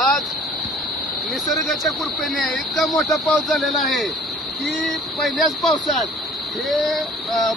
आज निसर्गाच्या कृपेने इतका मोठा पाऊस झालेला आहे की पहिल्याच पावसात हे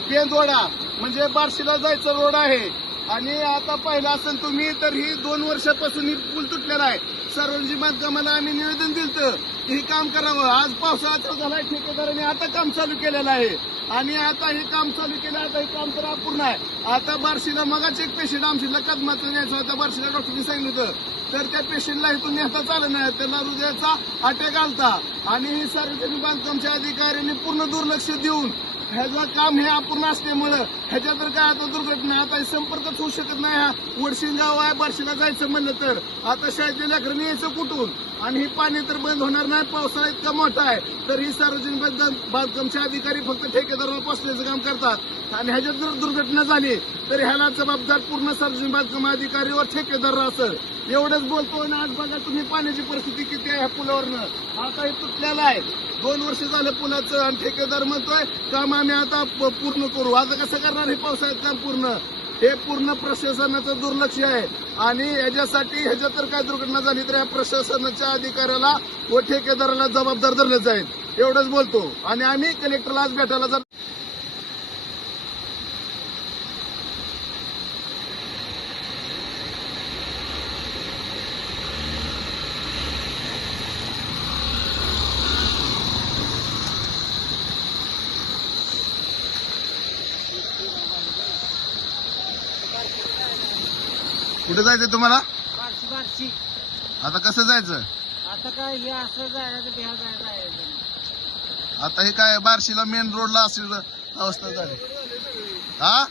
बेंदवडा म्हणजे बार्शीला जायचं रोड आहे. आणि आता पाहिलं असेल तुम्ही तर ही दोन वर्षापासून ही पूल तुटलेला आहे. सार्वजनिक बांधकामाला आम्ही निवेदन दिलं हे काम करावं. आज पावसाळा झालाय ठेकेदाराने आता काम चालू केलेलं आहे. आणि आता हे काम चालू केलं आता हे काम तर अपूर्ण आहे. आता बार्शीला मगाच एक पेशंट आमची लकात न्यायचं होता बार्शीला डॉक्टरनी सांगितलं होतं. तर त्या पेशंटला इथून नेता चालत नाही त्याला हृदयाचा अटॅक आलता आणि सार्वजनिक बांधकामच्या अधिकाऱ्यांनी पूर्ण दुर्लक्ष देऊन ह्याचं काम हे अपूर्ण असल्यामुळं ह्याच्यात तर काय आता दुर्घटना आता संपर्कच होऊ शकत नाही हा. वडशिंग गाव आहे बार्शीला जायचं म्हणलं तर. आता शाळेतल्या लेकरांनी यायचं कुठून? आणि ही पाणी तर बंद होणार नाही पावसाळा इतका मोठा आहे. तर ही सार्वजनिक बांधकामचे अधिकारी फक्त ठेकेदाराला पोचण्याचं काम करतात. आणि ह्याच्यात जर दुर्घटना झाली तर ह्याला जबाबदार पूर्ण सार्वजनिक बांधकाम अधिकारी व ठेकेदार असं एवढंच बोलतो आणि आज बघा तुम्ही पाण्याची परिस्थिती किती आहे ह्या पुलावरनं. आता हे तुटलेलं आहे. दोन वर्ष झालं पुलाचं आणि ठेकेदार म्हणतोय काम आम्ही आता पूर्ण करू. आता कसं करणार हे पावसाळ्यात काम पूर्ण? हे पूर्ण प्रशासनाचं दुर्लक्ष आहे. आणि याच्यासाठी ह्याच्यात तर काय दुर्घटना झाली तर या प्रशासनाच्या अधिकाऱ्याला व ठेकेदाराला जबाबदार धरलं जाईल. एवढंच बोलतो. आणि आम्ही कलेक्टरला आज भेटायला जातो. कुठे जायचं तुम्हाला? बारशी बारशी. आता कसं जायचं? आता काय हे असं जायचं बिहा जायचं. आता हे काय बार्शीला मेन रोडला अशी अवस्था झाली. हा?